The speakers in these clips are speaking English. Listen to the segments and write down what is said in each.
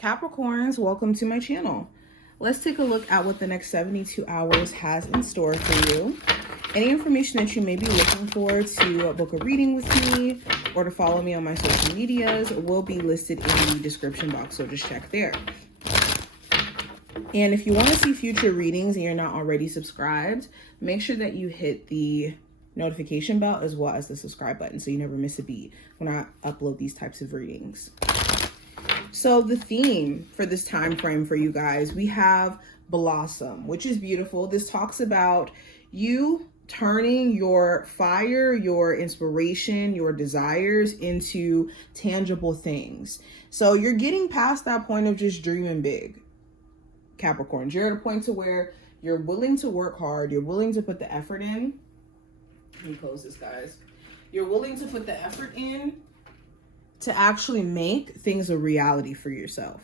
Capricorns, welcome to my channel. Let's take a look at what the next 72 hours has in store for you. Any information that you may be looking for to book a reading with me or to follow me on my social medias will be listed in the description box, so just check there. And if you want to see future readings and you're not already subscribed, make sure that you hit the notification bell as well as the subscribe button so you never miss a beat when I upload these types of readings. So the theme for this time frame for you guys, we have blossom, which is beautiful. This talks about you turning your fire, your inspiration, your desires into tangible things. So you're getting past that point of just dreaming big, Capricorns. You're at a point to where you're willing to work hard. You're willing to put the effort in. Let me close this, guys. You're willing to put the effort in to actually make things a reality for yourself.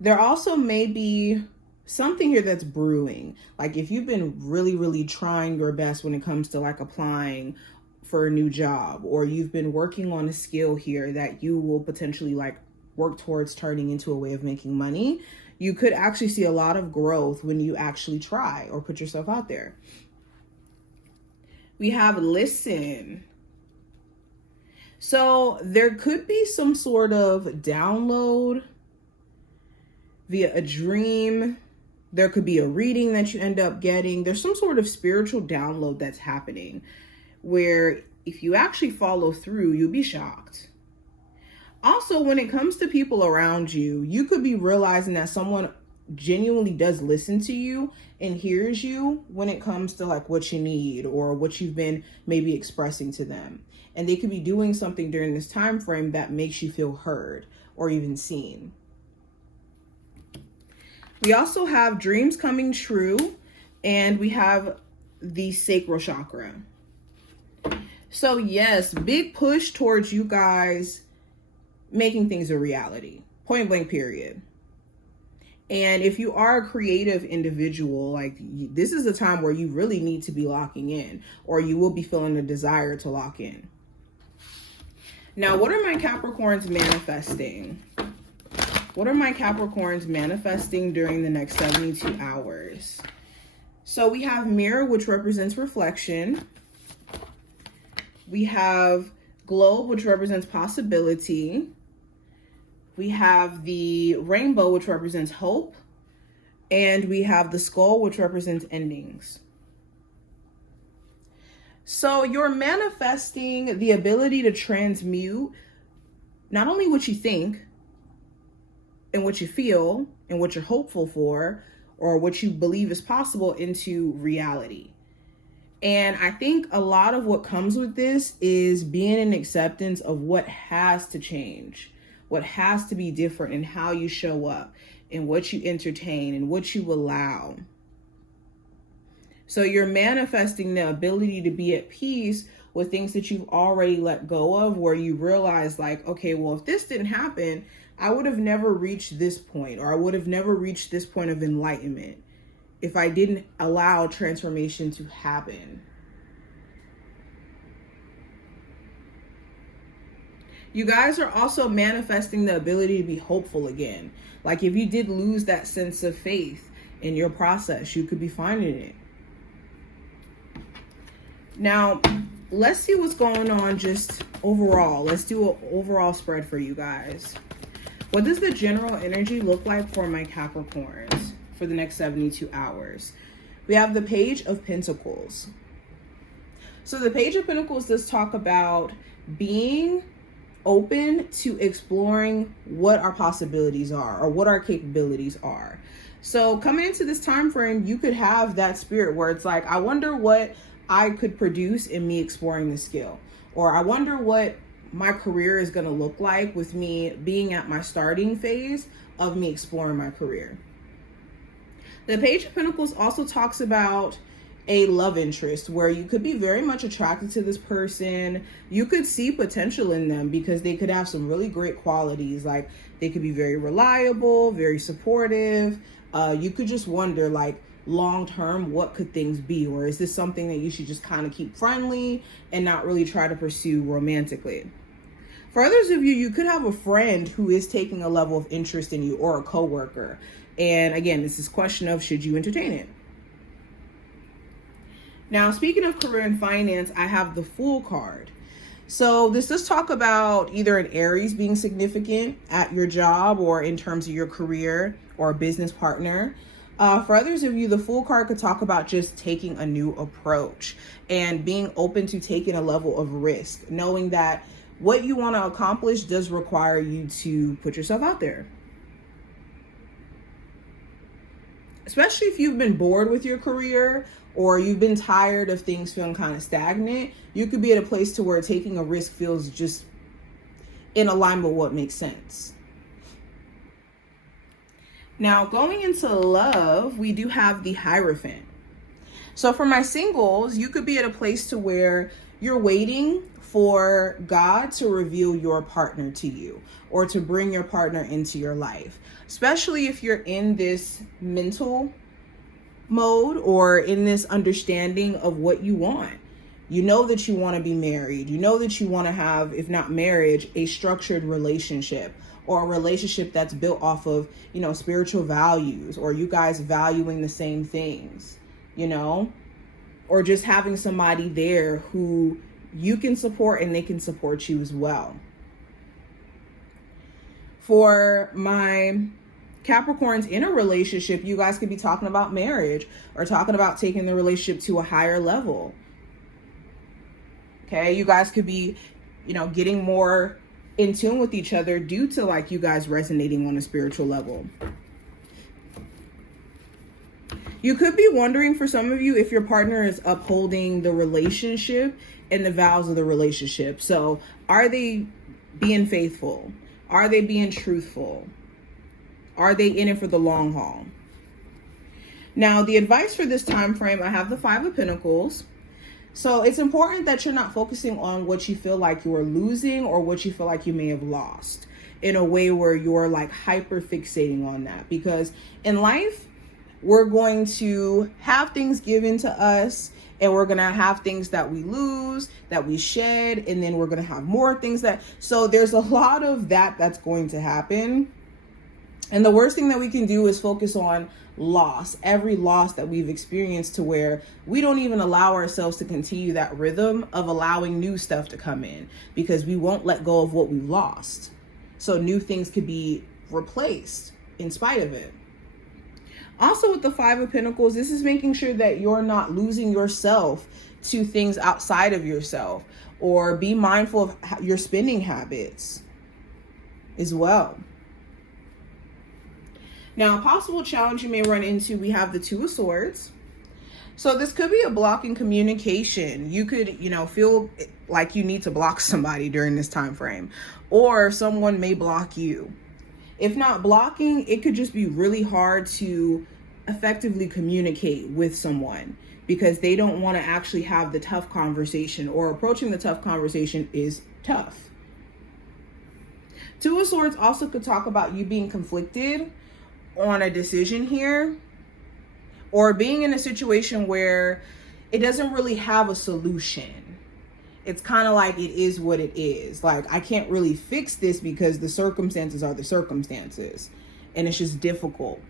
There also may be something here that's brewing. Like if you've been really trying your best when it comes to like applying for a new job, or you've been working on a skill here that you will potentially like work towards turning into a way of making money, you could actually see a lot of growth when you actually try or put yourself out there. We have listen. So there could be some sort of download via a dream. There could be a reading that you end up getting. There's some sort of spiritual download that's happening where if you actually follow through, you'll be shocked. Also, when it comes to people around you, you could be realizing that someone genuinely does listen to you and hears you when it comes to like what you need or what you've been maybe expressing to them. And they could be doing something during this time frame that makes you feel heard or even seen. We also have dreams coming true, and we have the sacral chakra. So yes, big push towards you guys making things a reality, point blank period. And if you are a creative individual, like this is a time where you really need to be locking in, or you will be feeling a desire to lock in. Now, what are my Capricorns manifesting? What are my Capricorns manifesting during the next 72 hours? So we have mirror, which represents reflection. We have globe, which represents possibility. We have the rainbow, which represents hope. And we have the skull, which represents endings. So you're manifesting the ability to transmute not only what you think and what you feel and what you're hopeful for or what you believe is possible into reality. And I think a lot of what comes with this is being in acceptance of what has to change, what has to be different in how you show up and what you entertain and what you allow. So you're manifesting the ability to be at peace with things that you've already let go of, where you realize like, okay, well, if this didn't happen, I would have never reached this point, or I would have never reached this point of enlightenment if I didn't allow transformation to happen. You guys are also manifesting the ability to be hopeful again. Like if you did lose that sense of faith in your process, you could be finding it. Now, let's see what's going on just overall. Let's do an overall spread for you guys. What does the general energy look like for my Capricorns for the next 72 hours? We have the Page of Pentacles. So the Page of Pentacles does talk about being open to exploring what our possibilities are or what our capabilities are. So coming into this time frame, you could have that spirit where it's like, I wonder what I could produce in me exploring the skill, or I wonder what my career is going to look like with me being at my starting phase of me exploring my career. The Page of Pentacles also talks about a love interest where you could be very much attracted to this person. You could see potential in them because they could have some really great qualities. Like they could be very reliable, very supportive. You could just wonder like long term, what could things be? Or is this something that you should just kind of keep friendly and not really try to pursue romantically? For others of you, you could have a friend who is taking a level of interest in you, or a coworker. And again, this is a question of, should you entertain it? Now, speaking of career and finance, I have the Fool card. So this does talk about either an Aries being significant at your job or in terms of your career or a business partner. For others of you, the Fool card could talk about just taking a new approach and being open to taking a level of risk, knowing that what you want to accomplish does require you to put yourself out there. Especially if you've been bored with your career or you've been tired of things feeling kind of stagnant, you could be at a place to where taking a risk feels just in alignment with what makes sense. Now, going into love, we do have the Hierophant. So for my singles, you could be at a place to where you're waiting for God to reveal your partner to you, or to bring your partner into your life, especially if you're in this mental mode or in this understanding of what you want. You know that you want to be married. You know that you want to have, if not marriage, a structured relationship, or a relationship that's built off of, spiritual values, or you guys valuing the same things, or just having somebody there who you can support and they can support you as well. For my Capricorns in a relationship, you guys could be talking about marriage or talking about taking the relationship to a higher level. Okay, you guys could be, getting more in tune with each other due to you guys resonating on a spiritual level. You could be wondering, for some of you, if your partner is upholding the relationship and the vows of the relationship. So are they being faithful? Are they being truthful? Are they in it for the long haul? Now, the advice for this time frame, I have the Five of Pentacles. So it's important that you're not focusing on what you feel like you are losing or what you feel like you may have lost in a way where you're hyper fixating on that. Because in life, we're going to have things given to us, and we're going to have things that we lose, that we shed, and then we're going to have more things so there's a lot of that's going to happen. And the worst thing that we can do is focus on loss, every loss that we've experienced, to where we don't even allow ourselves to continue that rhythm of allowing new stuff to come in, because we won't let go of what we've lost. So new things could be replaced in spite of it. Also, with the Five of Pentacles, this is making sure that you're not losing yourself to things outside of yourself, or be mindful of your spending habits as well. Now, a possible challenge you may run into, we have the Two of Swords. So this could be a block in communication. You could, feel like you need to block somebody during this time frame, or someone may block you. If not blocking, it could just be really hard to effectively communicate with someone because they don't want to actually have the tough conversation, or approaching the tough conversation is tough. Two of Swords also could talk about you being conflicted on a decision here, or being in a situation where it doesn't really have a solution. It's kind of like it is what it is. I can't really fix this because the circumstances are the circumstances, and it's just difficult.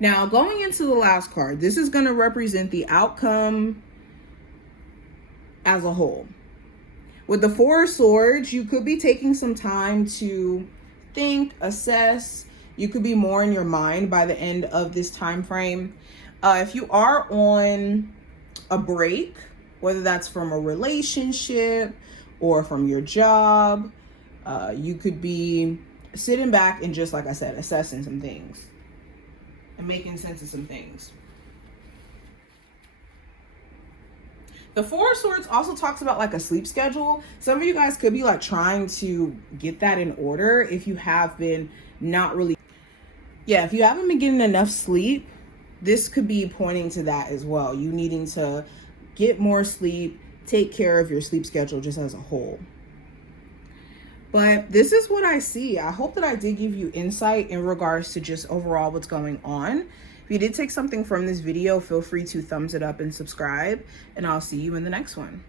Now, going into the last card, this is going to represent the outcome as a whole. With the Four of Swords, you could be taking some time to think, assess. You could be more in your mind by the end of this time frame. If you are on a break, whether that's from a relationship or from your job, you could be sitting back and just, like I said, assessing some things and making sense of some things. The Four of Swords also talks about a sleep schedule. Some of you guys could be trying to get that in order if you have been if you haven't been getting enough sleep. This could be pointing to that as well. You needing to get more sleep, take care of your sleep schedule just as a whole. But this is what I see. I hope that I did give you insight in regards to just overall what's going on. If you did take something from this video, feel free to thumbs it up and subscribe, and I'll see you in the next one.